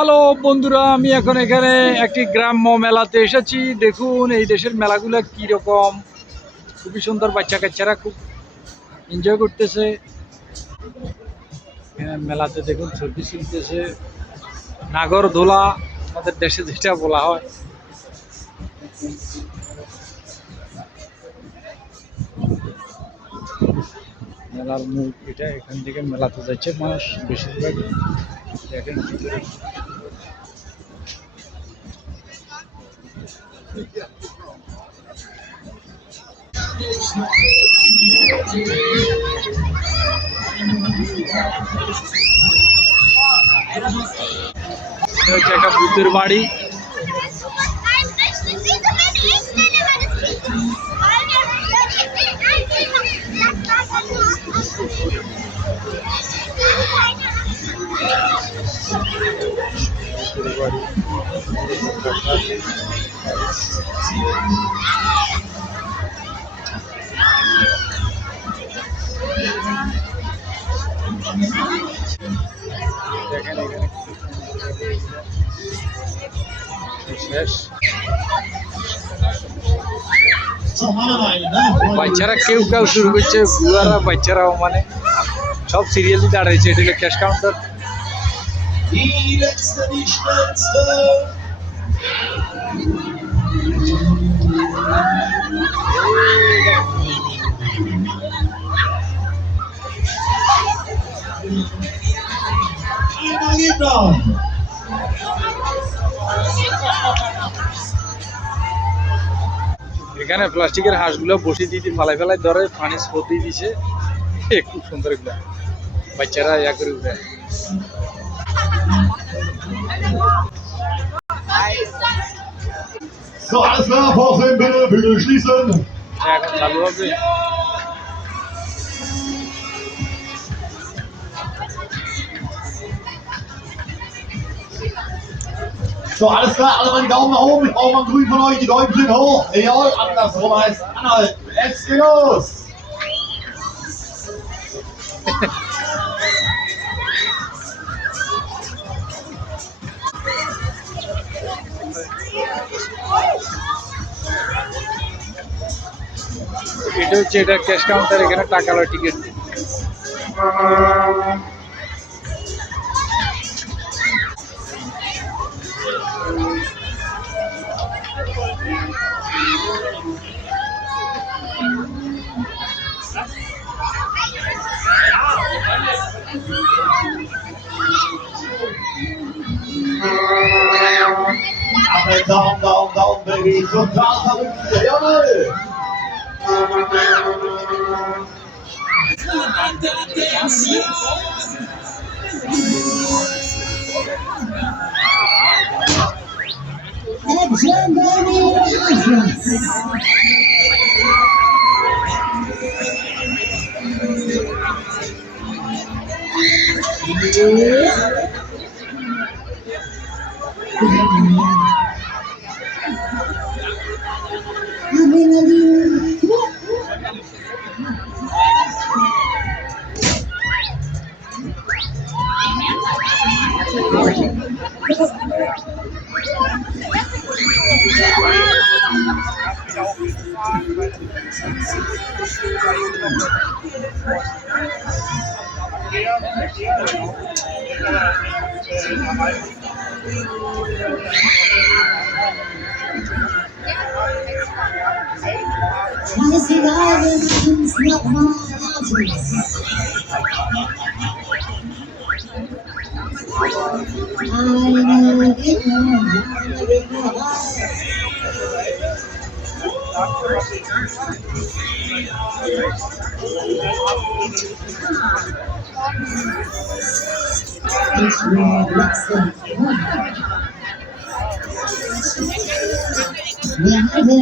হ্যালো বন্ধুরা, আমি এখন এখানে একটি গ্রাম্য মেলাতে এসেছি। দেখুন এই দেশের মেলাগুলো কি রকম, খুবই সুন্দর। বাচ্চা কাচ্চারা খুব এনজয় করতেছে মেলাতে। দেখুন ছবি চলতেছে, নাগরদোলা আমাদের দেশে যেটা বলা হয়। মেলার মুখ এটা, এখান থেকে মেলাতে যাচ্ছে মানুষ বেশিরভাগ। দেখেন ভিতরে একটা ভূতের বাড়ি। দেখেন এখানে শেষ। বাচ্চারা কেউ কেউ শুরু করছে, বুড়ারা বাচ্চারাও, মানে সব সিরিয়ালি দাঁড়াইছে। এটা ক্যাশ কাউন্টার। এখানে প্লাস্টিকের হাঁসগুলো বসে দিতে ফালাই ফেলাই ধরে পানি স্রোত দিয়ে দিছে। খুব সুন্দর এগুলো, বাচ্চারা ইয়া করে উঠে। So, alles klar, Pause, bitte, Bügel schließen. এখন চালু হবে। So, alles klar, alle meine Daumen nach oben. Ich brauche mal grün von euch, die Däumchen hoch. Jawohl, andersrum heißt anhalten. Jetzt geht los. এটা হচ্ছে, এটা cash counter. এখানে টাকা লয়, ticket. Aber Daumen, Daumen, Daumen, Baby. Total verrückt. Jawohl. Yeah,